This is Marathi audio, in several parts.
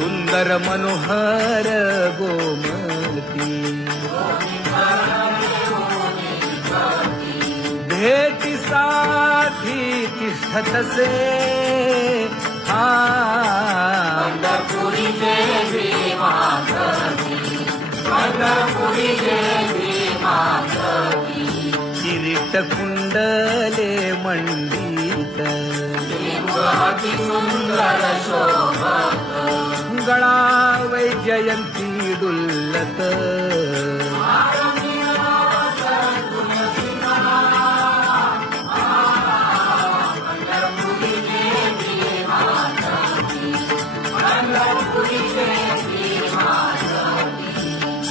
सुंदर मनोहर गोमती भेटीसाठी तिष्ठतसे पंढरपुरीचे भीमाचली, पंढरपुरीचे भीमाचली. किरीट कुंडले मंडित अति सुंदर शोभत, गळा वैजयंती डुल्लत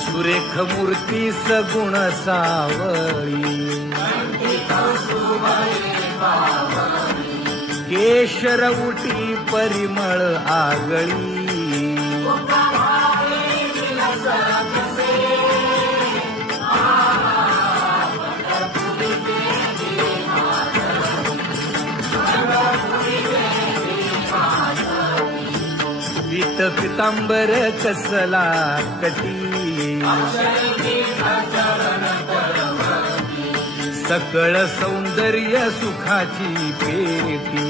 सुरेख मूर्ती सगुण सावळी केशर उटी परिमळ आगळी पीत पितांबर कसला कटी सकळ सौंदर्य सुखाची पेटी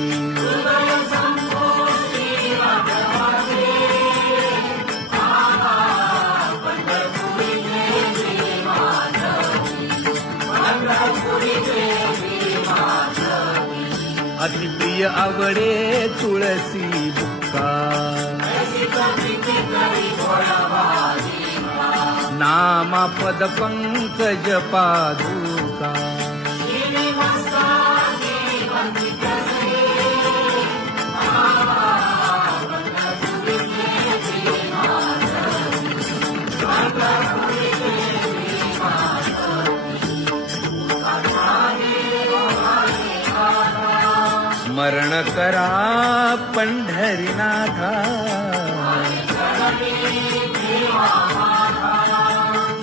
अतिप्रिय आवडे तुळसी बुक्का नामा पद पंकज पादुका स्मरण करा पंढरीनाथा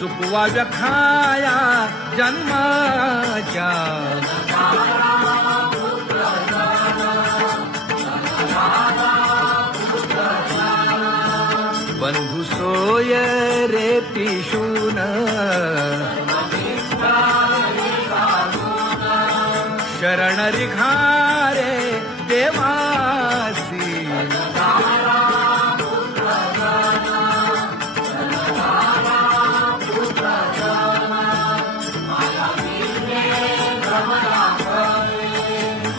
चुकवा व्यखाया जन्माच्या बंधू सोय रे पिशून शरण रिघारे देवासी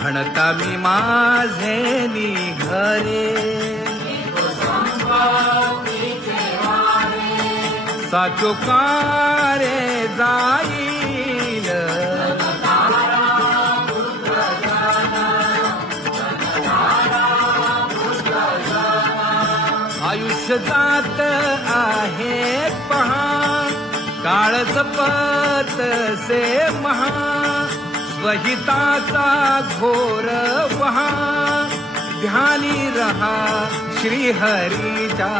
म्हणता मी माझे निघरे साचोकारे जाईल आयुष्य जात आहे पहा काळ जपत से महा स्वहिताचा घोर वहा ध्यानी रहा श्रीहरीचा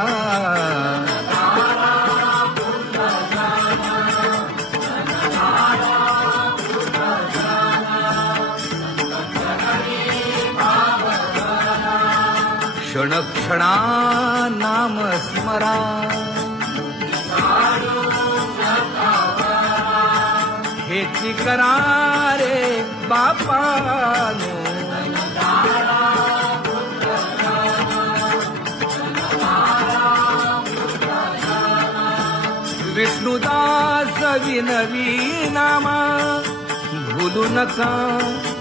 क्षण क्षणा नाम स्मरा हेची करारे बापानो विष्णुदास विनवी नामा भूलू नका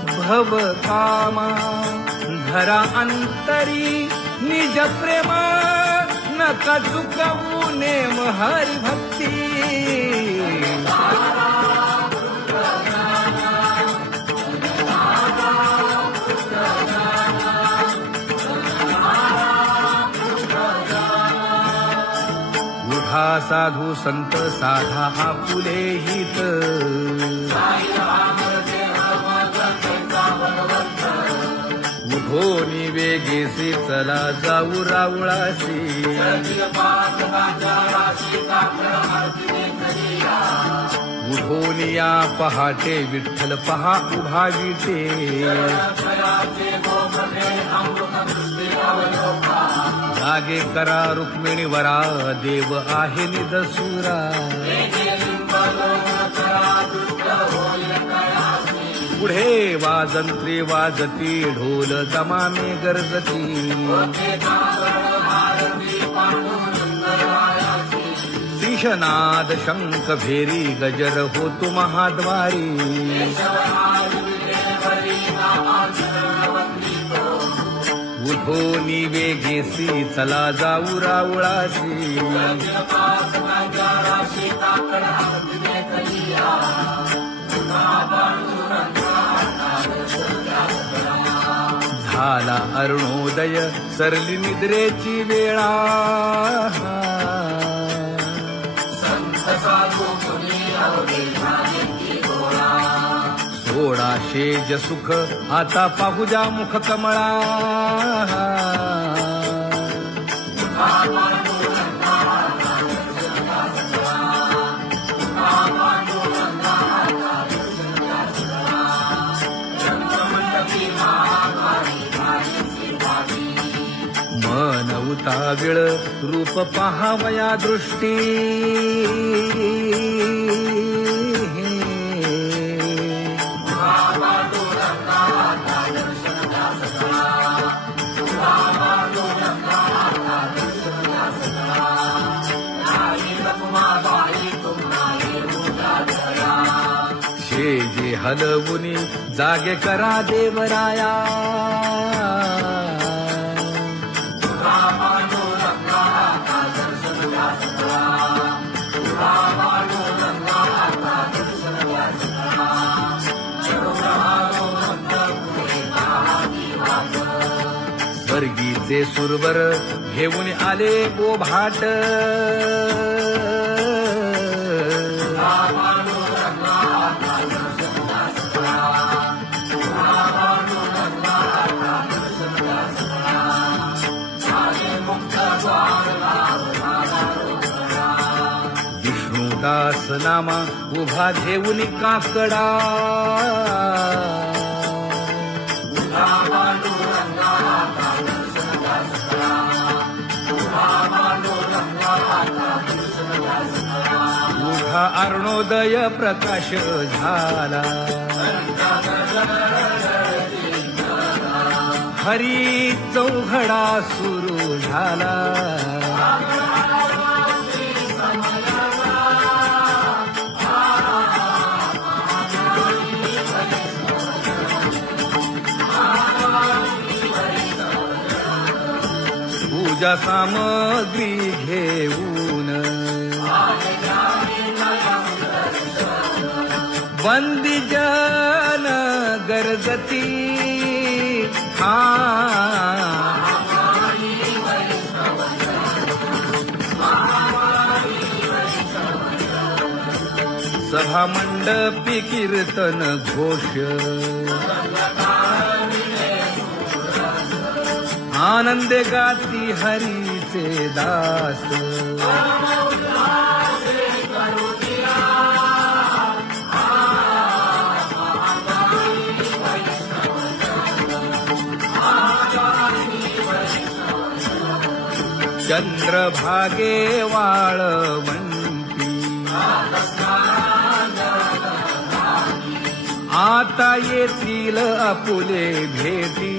भव कामा धरा अंतरी निज प्रेमा नका चुकवू नेम हरि भक्ती उठा साधू संत साधा हा फुले हित उठोनी वेगेसी चला जाऊ रावळासी उठोनी या पहाटे विठ्ठल पहा उभा विटे जागे करा रुक्मिणी वरा देव आहे निदसुरा पुढे वाजंत्री वाजती ढोल दमामे गरजती त्रिशनाद शंख भेरी गजर होतो महाद्वारी उठो निवेगेसी चला जाऊ रावळासी झाला अरुणोदय सरली निद्रेची वेळा सोडा शेज सुख आता पाहुजा मुख कमळा मन उताविळ रूप पहावया दृष्टी शेजे हलवुनी जागे करा देवराया स्वर्गीचे सुरवर घेऊन आले गोभाट विष्णुदास नामा उभा घेऊन काकडा उठा अरुणोदय प्रकाश झाला हरी चौघडा सुरू झाला पूजा सामग्री घेऊन वंदी जन गरजती सभा मंडपी कीर्तन घोष आनंदे गाती हरीचे दास चंद्रभागे वाळवंती आता येतील आपुले भेटी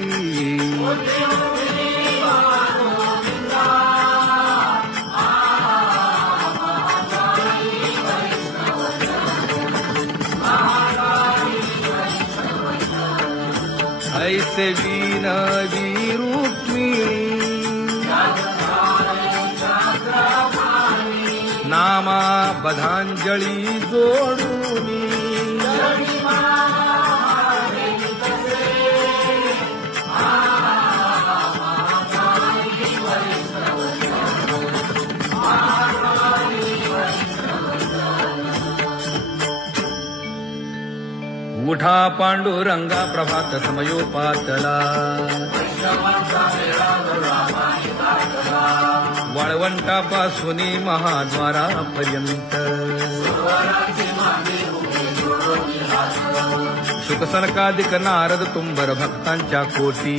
ऐसे विनवी रुक्मिणी नामा बधांजळी जोडूनी उठा पांडुरंगा प्रभात समयोपातला वाळवंटापासून महाद्वारापर्यंत शुकसनकादिक नारद तुंबर भक्तांच्या कोटी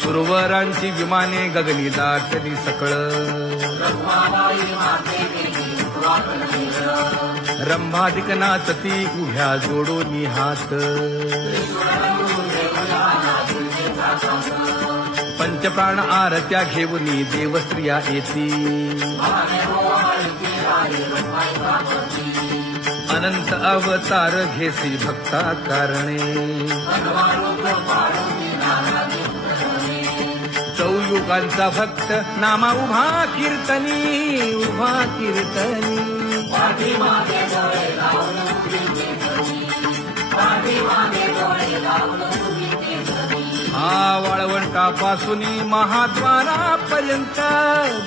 सुरवरांची विमाने गगनी दाटली सकळ रंभाधिक नाचती उभ्या जोडोनी हात पंचप्राण आरत्या घेऊनी देवस्त्रिया येती अनंत अवतार घेसी भक्ता कारणे चौयुगांचा भक्त नामा उभा कीर्तनी उभा कीर्तनी हा वाळवंटापासून महाद्वारापर्यंत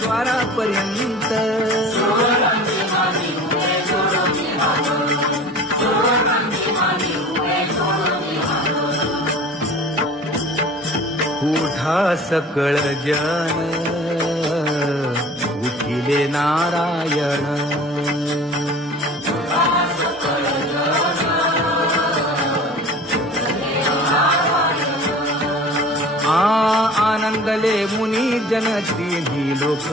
द्वारापर्यंत उठा सकळ जन उठिले नारायण आनंदले मुनी जन तिन्ही लोक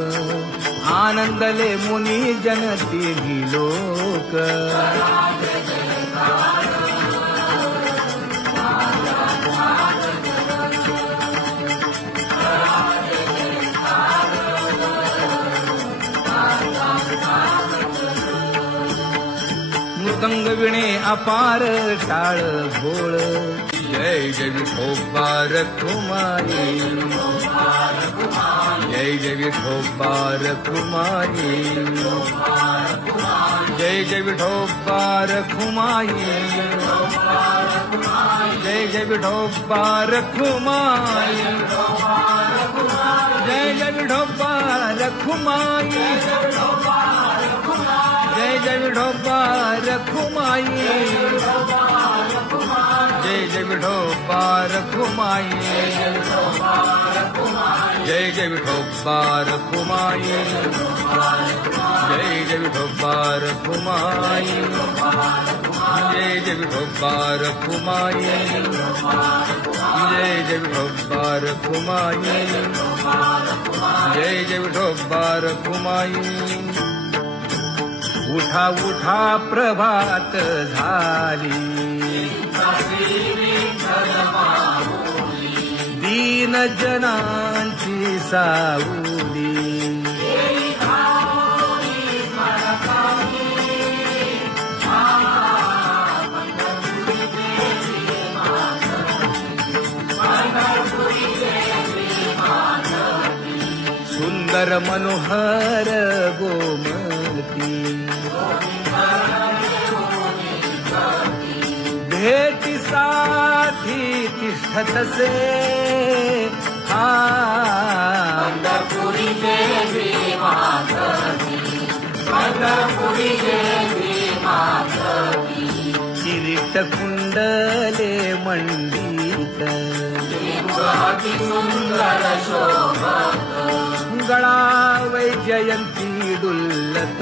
आनंदले मुनी जन तिन्ही लोक मृदंग विणे अपार टाळ भोळ जय जय विठोबार कुमारी जय जय विठोबार कुमारी जय जय विठोबार कुमारी जय जय विठोबार कुमारी जय जय विठोबार कुमारी जय जय विठोबार कुमारी जय जय विठोबार कुमाई जय जय विठोबार कुमाई जय जय विठोबार कुमाई जय जय विठोबार कुमाई जय जय विठोबार कुमाई जय जय विठोबार कुमाई उठा उठा प्रभात झाली दीन जनांची सावली सुंदर मनोहर गोमती भेटी साठी तिष्ठतसे पंढरपुरी देवी माधवी पंढरपुरी देवी माधवी किरीट कुंडले मंडित अति सुंदर शोभत गळा वैजयंती डुल्लत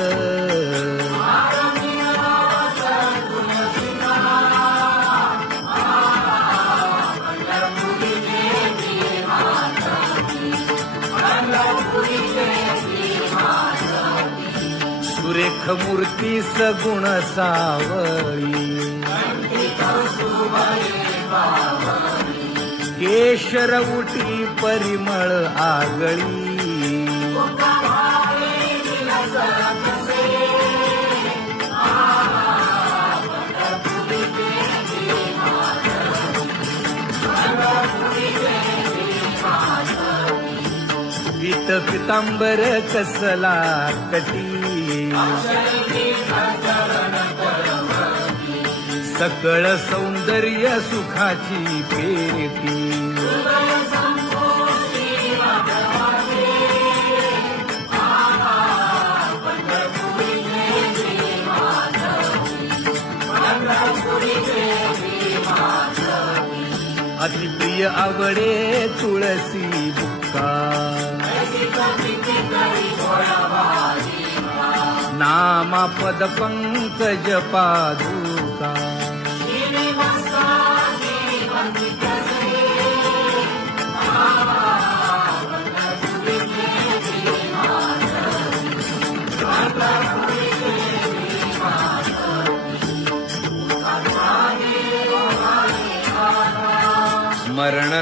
सुरेख मूर्ती सगुण सावळी केशर उटी परिमळ आगळी पीत पितांबर कसला कटी सकळ सौंदर्य सुखाची पेटी अतिप्रिय आवडे तुळसी बुक्का नामा पद पंकज पादुका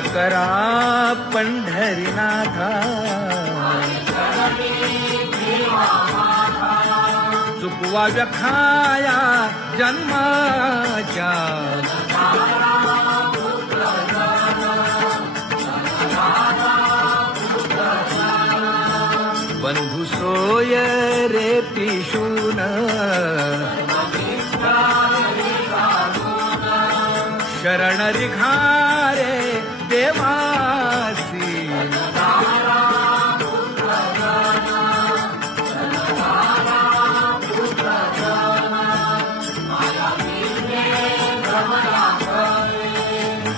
करा पंढरीनाथा, चुकवा व्यखाया जन्माच्या, बंधू सोय रे पिशून, शरण रिघारे देवासी,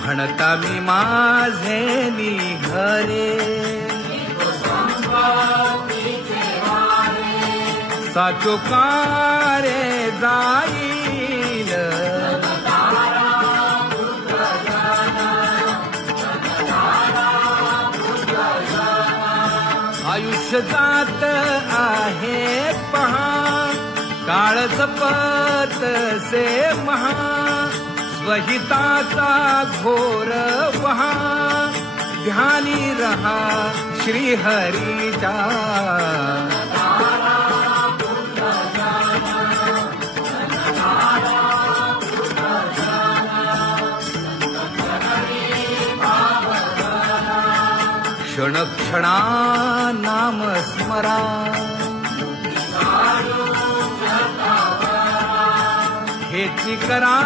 म्हणता मी माझे निघरे, साचो कारे जाईल, आयुष्य जात आहे पहा, काळ जपत से महा, स्वहिताचा घोर वहा, ध्यानी रहा श्रीहरीचा, क्षण क्षणा नाम स्मरा, हेची करा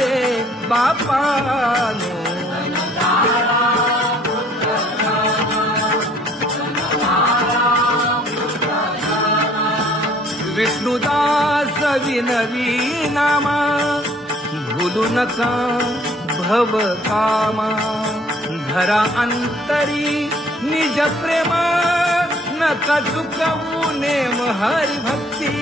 रे बापानो, विष्णुदास विनवी नामा, भूलू नका भव कामा, धरा अंतरी निज प्रेम, नका चुकवू नेम हरी भक्ती,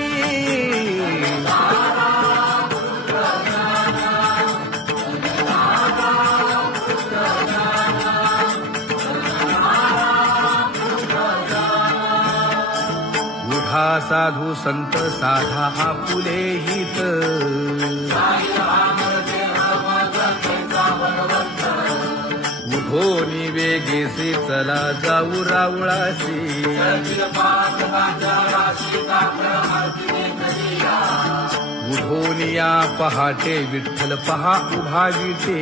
उठा साधू संत साधा आपुले हित, उठोनी वेगेसे चला जाऊ रावळासी, उठोनी या पहाटे विठ्ठल पहा उभा विटे,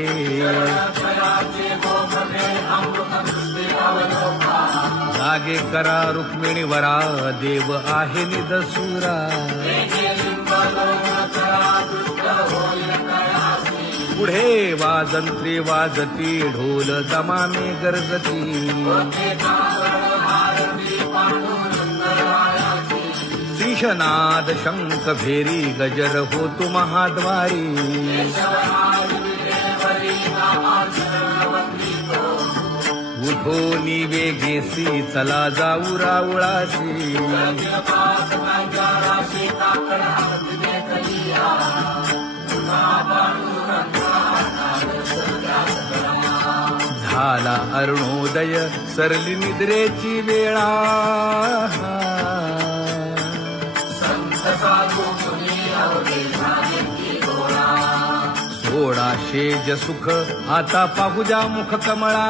जागे करा रुक्मिणी वरा, देव आहे निदसुरा, पुढे वाजंत्री वाजती, ढोल दमामे गरजती, शिशनाद शंख भेरी, गजर होतो महाद्वारी, उठोनी वेगेसी चला जाऊ रावळासी, झाला अरुणोदय सरली निद्रेची वेळा, सोडा शेज सुख आता पाहू द्या मुख कमळा,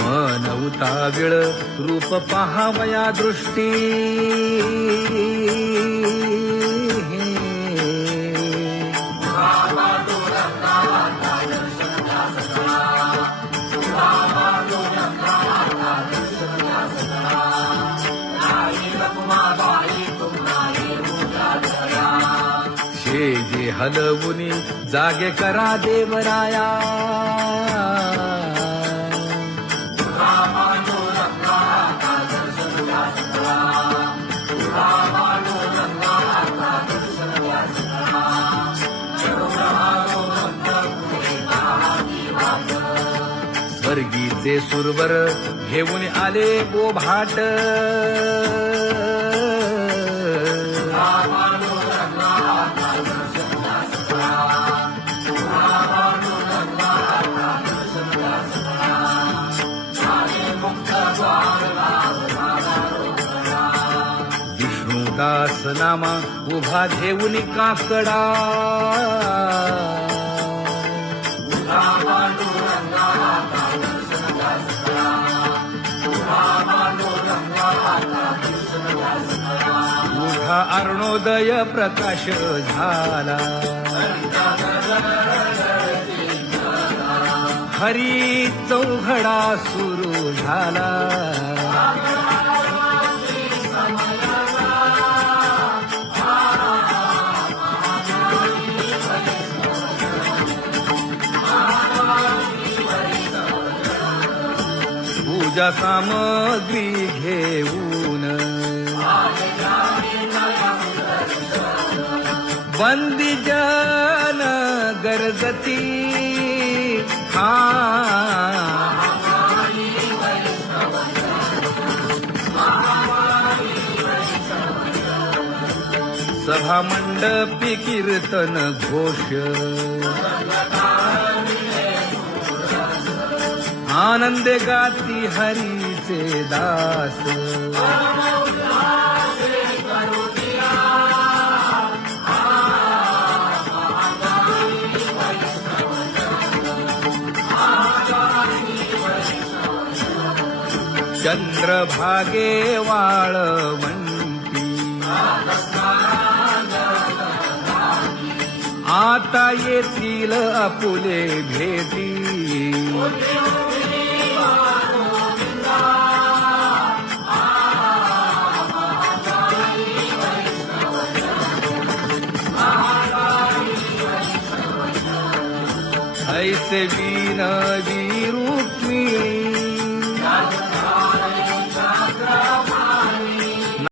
मन उताविळ रूप पहावया दृष्टी, शेजे हलवुनी जागे करा देवराया, स्वर्गीचे सुरवर घेऊन आले गोभाट, दासनामा उभा घेऊन काकडा उठा अरुणोदय प्रकाश झाला हरी चौघडा सुरू झाला पूजा सामग्री घेऊन बंदी जन गरजती सभा मंडपी कीर्तन घोष आनंदे गाती हरीचे दास चंद्रभागे वाळवंटी आता येतील आपुले भेटी ऐसे विनवी